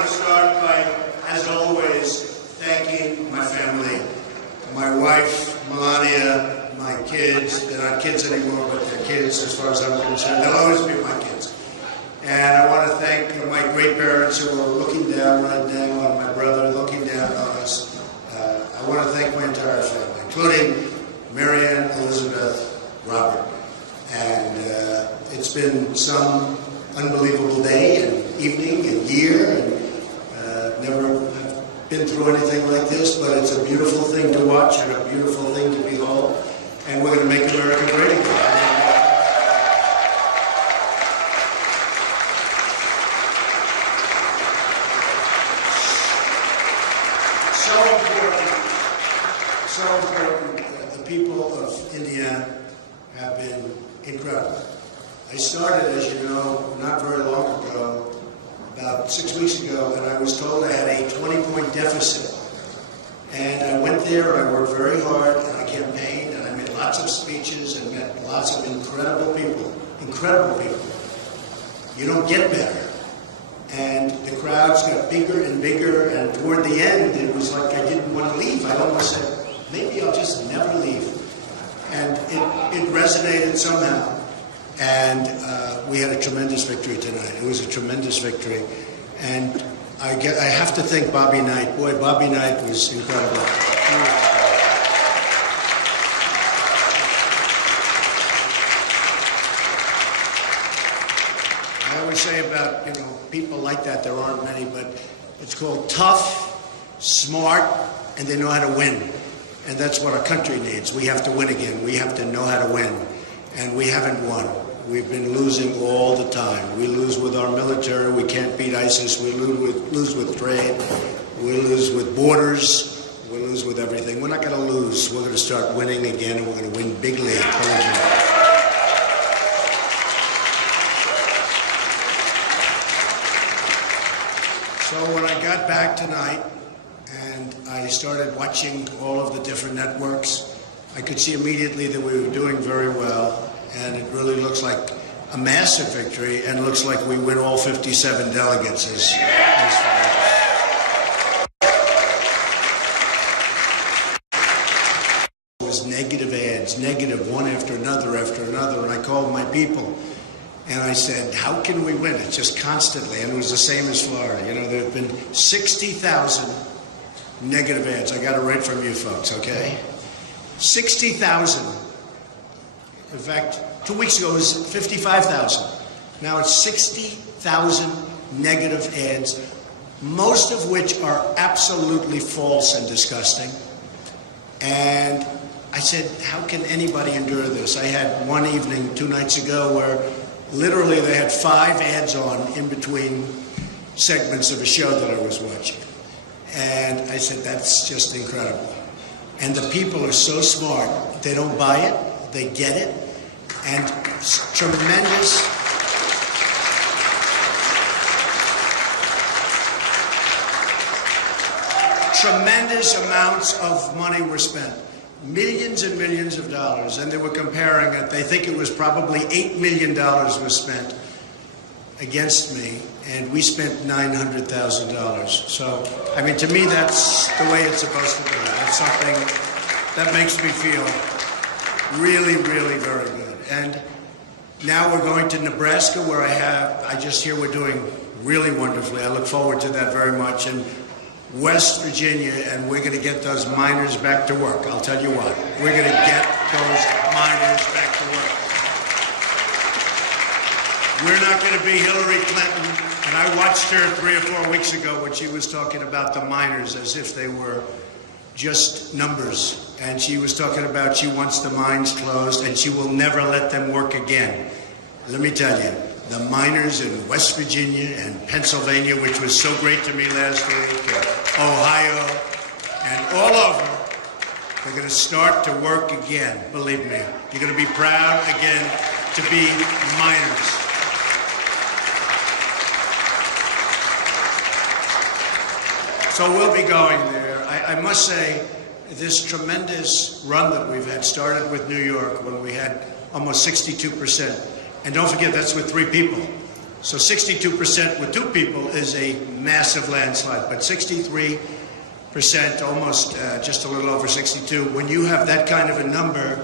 want to start by, as always, thanking my family, my wife, Melania, my kids. They're not kids anymore, but they're kids as far as I'm concerned. They'll always be my kids. And I want to thank my great parents who are looking down right now on my brother, looking down on us. I want to thank my entire family, including Marianne, Elizabeth, Robert. And it's been some unbelievable day and evening and year, and never been through anything like this, but it's a beautiful thing to watch and a beautiful thing to behold. And we're going to make America great again. So important. The people of Indiana have been incredible. I started, as you know, not very long ago, about 6 weeks ago, and I was told I had a 20-point deficit. And I went there, and I worked very hard, and I campaigned, and I made lots of speeches, and met lots of incredible people. Incredible people. You don't get better. And the crowds got bigger and bigger, and toward the end, it was like I didn't want to leave. I almost said, maybe I'll just never leave. And it resonated somehow. And we had a tremendous victory tonight. It was a tremendous victory. And I have to thank Bobby Knight. Boy, Bobby Knight was incredible. I always say about, people like that, there aren't many, but it's called tough, smart, and they know how to win. And that's what our country needs. We have to win again. We have to know how to win. And we haven't won. We've been losing all the time. We lose with our military. We can't beat ISIS. We lose with trade. We lose with borders. We lose with everything. We're not going to lose. We're going to start winning again, and we're going to win bigly. So when I got back tonight, and I started watching all of the different networks, I could see immediately that we were doing very well, and it really looks like a massive victory, and looks like we win all 57 delegates as it was negative ads, negative one after another, and I called my people. And I said, how can we win? It's just constantly, and it was the same as Florida. There have been 60,000 negative ads. I got it right from you folks, okay? 60,000. In fact, 2 weeks ago it was 55,000. Now it's 60,000 negative ads, most of which are absolutely false and disgusting. And I said, how can anybody endure this? I had one evening 2 nights ago where literally they had 5 ads on in between segments of a show that I was watching. And I said, that's just incredible. And the people are so smart. They don't buy it. They get it. And tremendous amounts of money were spent. Millions and millions of dollars. And they were comparing it. They think it was probably $8 million was spent against me, and we spent $900,000. So, to me, that's the way it's supposed to be. That's something that makes me feel really, really very good. And now we're going to Nebraska, where I just hear we're doing really wonderfully. I look forward to that very much. And West Virginia, and we're going to get those miners back to work. I'll tell you what, we're going to get those miners back to work. We're not going to be Hillary Clinton, and I watched her 3 or 4 weeks ago when she was talking about the miners as if they were just numbers. And she was talking about she wants the mines closed and she will never let them work again. Let me tell you, the miners in West Virginia and Pennsylvania, which was so great to me last week, and Ohio, and all over, they're going to start to work again, believe me. You're going to be proud again to be miners. So we'll be going there. I must say, this tremendous run that we've had started with New York when we had almost 62%. And don't forget, that's with 3 people. So 62% with 2 people is a massive landslide, but 63%, almost just a little over 62, when you have that kind of a number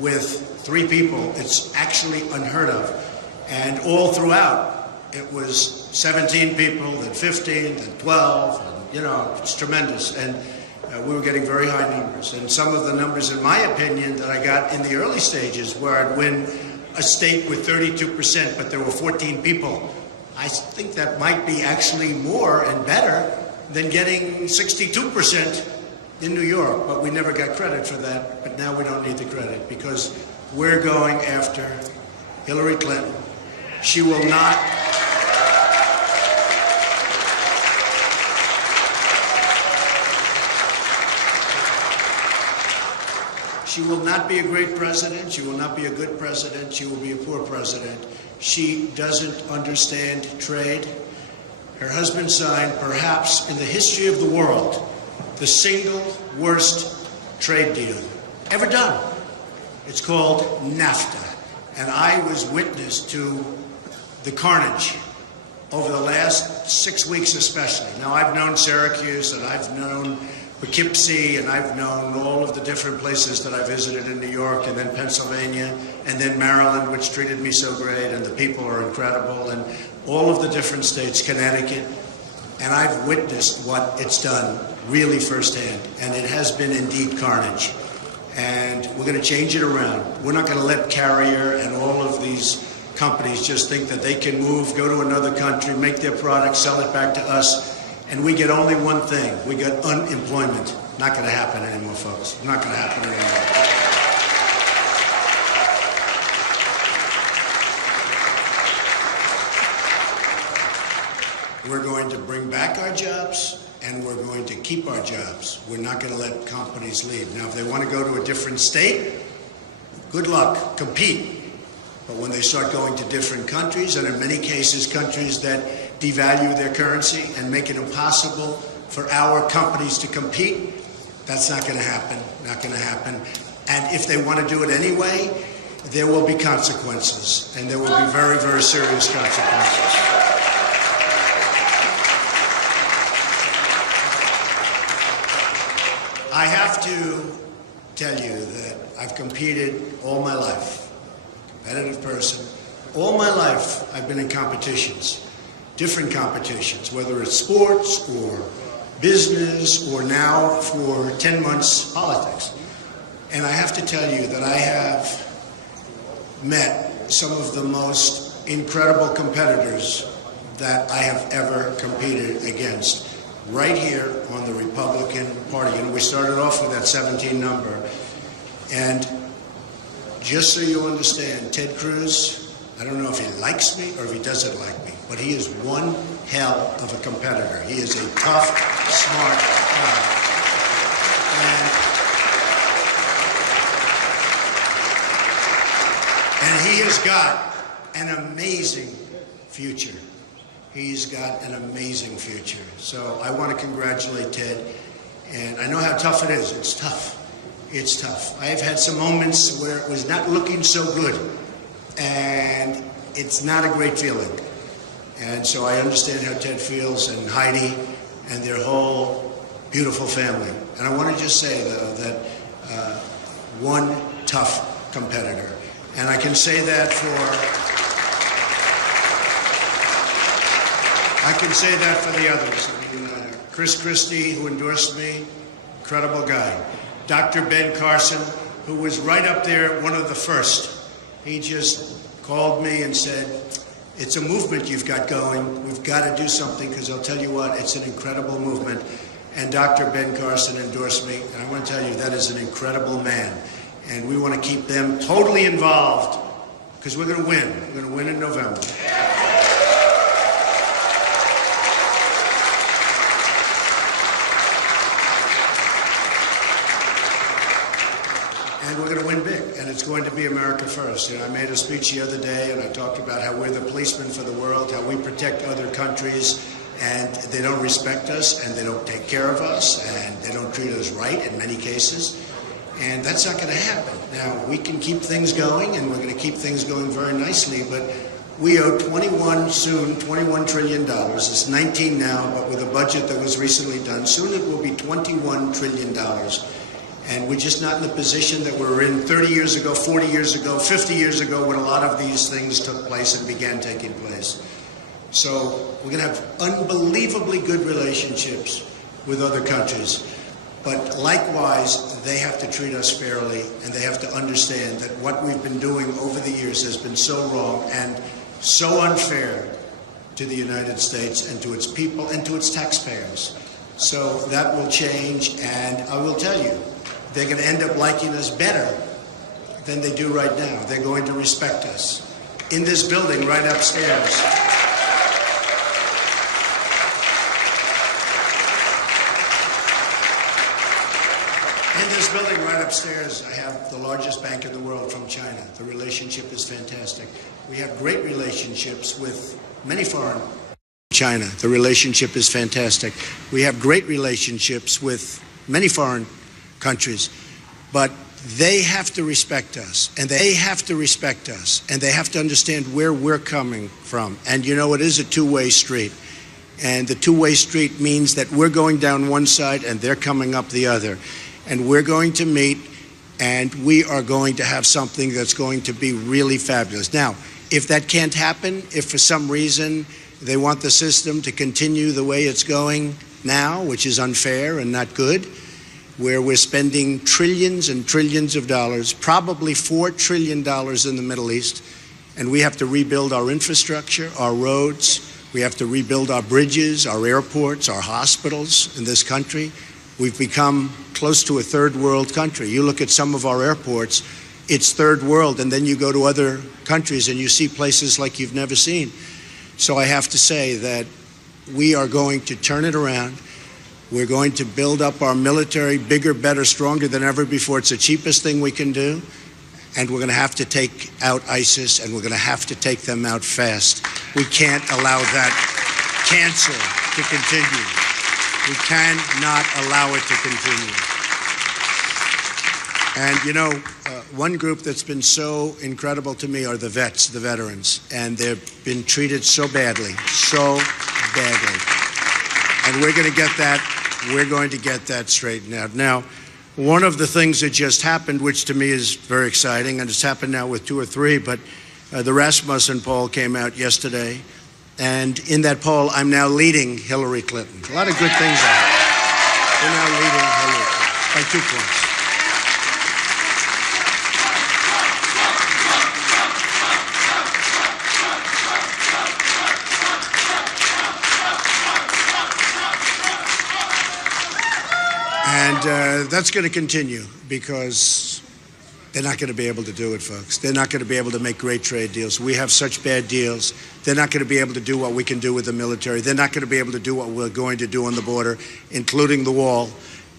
with 3 people, it's actually unheard of. And all throughout, it was 17 people, then 15, then 12, and, you know, it's tremendous. And we were getting very high numbers. And some of the numbers, in my opinion, that I got in the early stages, where I'd win a state with 32%, but there were 14 people, I think that might be actually more and better than getting 62% in New York. But we never got credit for that. But now we don't need the credit, because we're going after Hillary Clinton. She will not... She will not be a great president. She will not be a good president. She will be a poor president. She doesn't understand trade. Her husband signed, perhaps in the history of the world, the single worst trade deal ever done. It's called NAFTA. And I was witness to the carnage over the last 6 weeks especially. Now, I've known Syracuse, and I've known Poughkeepsie, and I've known all of the different places that I visited in New York, and then Pennsylvania, and then Maryland, which treated me so great, and the people are incredible, and all of the different states, Connecticut, and I've witnessed what it's done really firsthand, and it has been indeed carnage. And we're going to change it around. We're not going to let Carrier and all of these companies just think that they can move, go to another country, make their product, sell it back to us, and we get only one thing. We get unemployment. Not going to happen anymore, folks. Not going to happen anymore. We're going to bring back our jobs, and we're going to keep our jobs. We're not going to let companies leave. Now, if they want to go to a different state, good luck. Compete. But when they start going to different countries, and in many cases countries that devalue their currency and make it impossible for our companies to compete, that's not going to happen. Not going to happen. And if they want to do it anyway, there will be consequences, and there will be very, very serious consequences. I have to tell you that I've competed all my life, competitive person. All my life I've been in competitions. Different competitions, whether it's sports or business or now for 10 months politics. And I have to tell you that I have met some of the most incredible competitors that I have ever competed against right here on the Republican Party. And we started off with that 17 number. And just so you understand, Ted Cruz, I don't know if he likes me or if he doesn't like me, but he is one hell of a competitor. He is a tough, smart guy. And he has got an amazing future. He's got an amazing future. So I want to congratulate Ted. And I know how tough it is. It's tough. It's tough. I have had some moments where it was not looking so good. And it's not a great feeling. And so I understand how Ted feels, and Heidi and their whole beautiful family. And I want to just say, though, that one tough competitor. And I can say that for the others. I mean, Chris Christie, who endorsed me, incredible guy. Dr. Ben Carson, who was right up there, one of the first. He just called me and said, it's a movement you've got going. We've got to do something, because I'll tell you what, it's an incredible movement. And Dr. Ben Carson endorsed me, and I want to tell you, that is an incredible man. And we want to keep them totally involved, because we're going to win. We're going to win in November. And we're going to win big, and it's going to be America first. You know, I made a speech the other day, and I talked about how we're the policemen for the world, how we protect other countries, and they don't respect us, and they don't take care of us, and they don't treat us right in many cases. And that's not going to happen. Now, we can keep things going, and we're going to keep things going very nicely, but We owe $21 trillion. It's 19 now, but with a budget that was recently done, soon it will be $21 trillion. And we're just not in the position that we were in 30 years ago, 40 years ago, 50 years ago, when a lot of these things took place and began taking place. So we're going to have unbelievably good relationships with other countries. But likewise, they have to treat us fairly, and they have to understand that what we've been doing over the years has been so wrong and so unfair to the United States and to its people and to its taxpayers. So that will change, and I will tell you, they're going to end up liking us better than they do right now. They're going to respect us. In this building right upstairs, I have the largest bank in the world from China. The relationship is fantastic. We have great relationships with many foreign. China. The relationship is fantastic. We have great relationships with many foreign countries, but they have to respect us, and they have to respect us, and they have to understand where we're coming from. And you know, it is a two-way street. And the two-way street means that we're going down one side and they're coming up the other. And we're going to meet, and we are going to have something that's going to be really fabulous. Now, if that can't happen, if for some reason they want the system to continue the way it's going now, which is unfair and not good, where we're spending trillions and trillions of dollars, probably $4 trillion in the Middle East, and we have to rebuild our infrastructure, our roads, we have to rebuild our bridges, our airports, our hospitals in this country. We've become close to a third world country. You look at some of our airports, it's third world, and then you go to other countries and you see places like you've never seen. So I have to say that we are going to turn it around. We're going to build up our military bigger, better, stronger than ever before. It's the cheapest thing we can do. And we're going to have to take out ISIS, and we're going to have to take them out fast. We can't allow that cancer to continue. We cannot allow it to continue. And, you know, one group that's been so incredible to me are the vets, the veterans. And they've been treated so badly, so badly. And we're going to get that straightened out. Now, one of the things that just happened, which to me is very exciting, and it's happened now with 2 or 3, but the Rasmussen poll came out yesterday. And in that poll, I'm now leading Hillary Clinton. A lot of good things are happening. We're now leading Hillary Clinton by 2 points. And that's going to continue because they're not going to be able to do it, folks. They're not going to be able to make great trade deals. We have such bad deals. They're not going to be able to do what we can do with the military. They're not going to be able to do what we're going to do on the border, including the wall.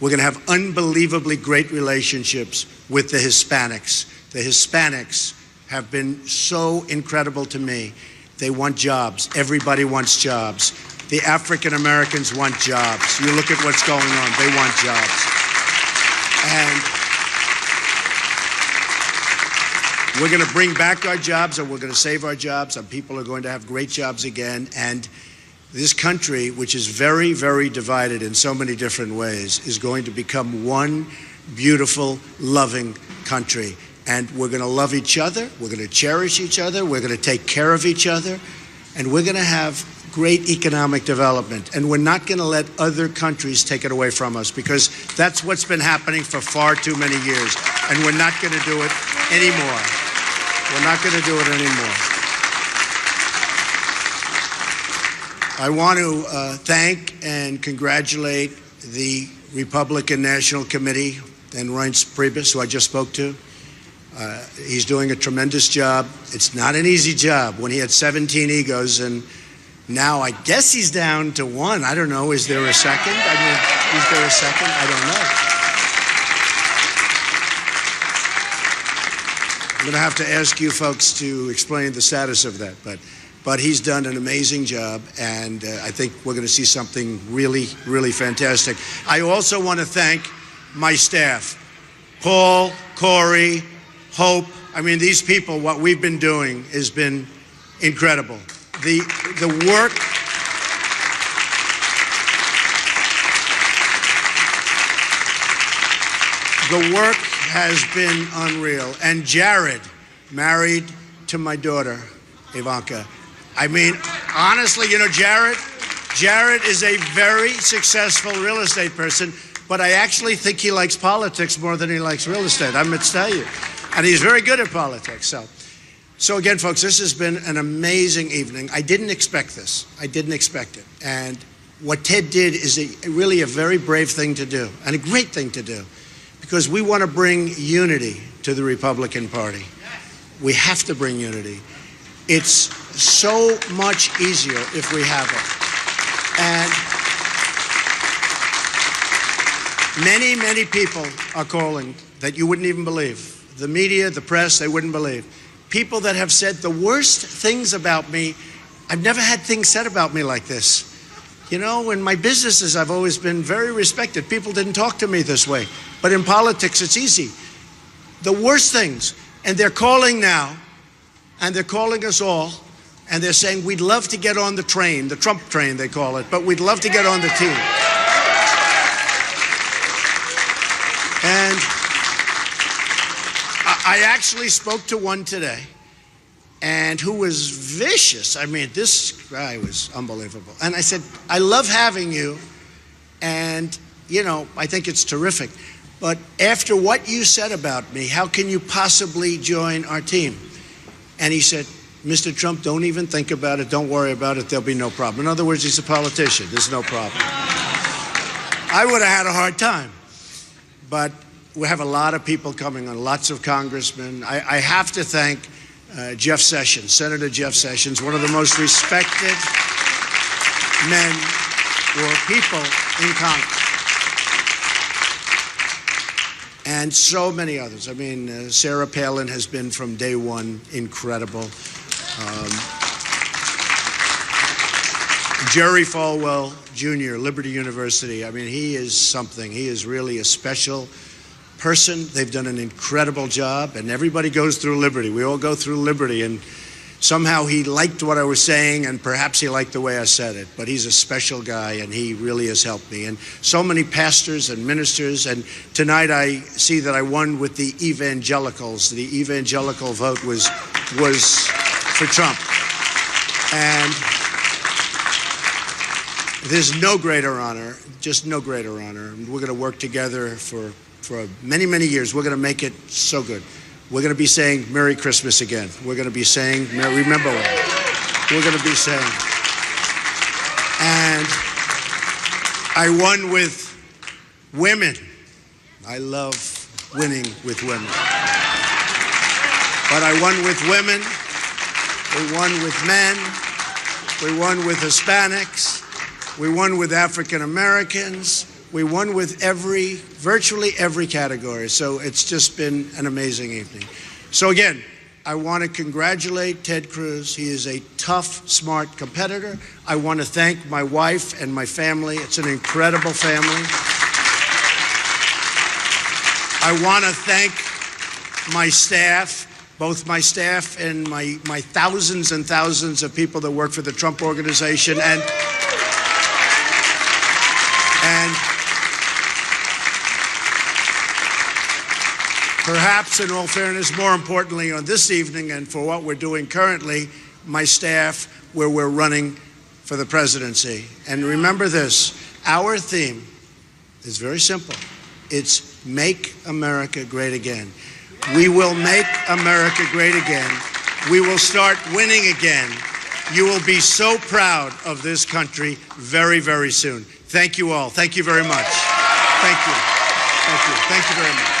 We're going to have unbelievably great relationships with the Hispanics. The Hispanics have been so incredible to me. They want jobs. Everybody wants jobs. The African Americans want jobs. You look at what's going on. They want jobs. And we're going to bring back our jobs, and we're going to save our jobs, and people are going to have great jobs again. And this country, which is very, very divided in so many different ways, is going to become one beautiful, loving country. And we're going to love each other. We're going to cherish each other. We're going to take care of each other. And we're going to have great economic development. And we're not going to let other countries take it away from us, because that's what's been happening for far too many years. And we're not going to do it anymore. We're not going to do it anymore. I want to thank and congratulate the Republican National Committee and Reince Priebus, who I just spoke to. He's doing a tremendous job. It's not an easy job when he had 17 egos, and now I guess he's down to 1. I don't know. Is there a second? Is there a second? I don't know. I'm going to have to ask you folks to explain the status of that, but he's done an amazing job, and I think we're going to see something really, really fantastic. I also want to thank my staff, Paul, Corey, Hope. I mean, these people, what we've been doing has been incredible. The work. The work has been unreal. And Jared, married to my daughter, Ivanka. I mean, honestly, you know, Jared is a very successful real estate person, but I actually think he likes politics more than he likes real estate. I must tell you. And he's very good at politics. So again, folks, this has been an amazing evening. I didn't expect this. I didn't expect it. And what Ted did is really a very brave thing to do and a great thing to do, because we want to bring unity to the Republican Party. We have to bring unity. It's so much easier if we have it. And many people are calling that you wouldn't even believe. The media, the press, they wouldn't believe. People that have said the worst things about me. I've never had things said about me like this. You know, in my businesses, I've always been very respected. People didn't talk to me this way. But in politics, it's easy. The worst things. And they're calling now, and they're calling us all, and they're saying, we'd love to get on the train, the Trump train, they call it, but we'd love to get on the team. And I actually spoke to one today, and who was vicious. I mean, this guy was unbelievable. And I said, I love having you, and, you know, I think it's terrific. But after what you said about me, how can you possibly join our team? And he said, Mr. Trump, don't even think about it. Don't worry about it. There'll be no problem. In other words, he's a politician. There's no problem. I would have had a hard time. But we have a lot of people coming on, lots of congressmen. I have to thank Jeff Sessions, Senator Jeff Sessions, one of the most respected men or people in Congress. And so many others. I mean, Sarah Palin has been from day one incredible. Jerry Falwell Jr., Liberty University. I mean, he is something. He is really a special person. They've done an incredible job, and everybody goes through Liberty. We all go through Liberty, and somehow he liked what I was saying, and perhaps he liked the way I said it, but he's a special guy, and he really has helped me. And so many pastors and ministers, and tonight I see that I won with the evangelicals. The evangelical vote was for Trump. And there's no greater honor, just no greater honor. And we're going to work together for many, many years. We're going to make it so good. We're going to be saying Merry Christmas again. We're going to be saying, remember what? We're going to be saying. And I won with women. I love winning with women. But I won with women. We won with men. We won with Hispanics. We won with African Americans. We won with virtually every category. So it's just been an amazing evening. So again, I want to congratulate Ted Cruz. He is a tough, smart competitor. I want to thank my wife and my family. It's an incredible family. I want to thank my staff, both my staff and my thousands and thousands of people that work for the Trump Organization, and perhaps, in all fairness, more importantly on this evening and for what we're doing currently, my staff, where we're running for the presidency. And remember this, our theme is very simple. It's Make America Great Again. We will make America great again. We will start winning again. You will be so proud of this country very, very soon. Thank you all. Thank you very much. Thank you. Thank you. Thank you very much.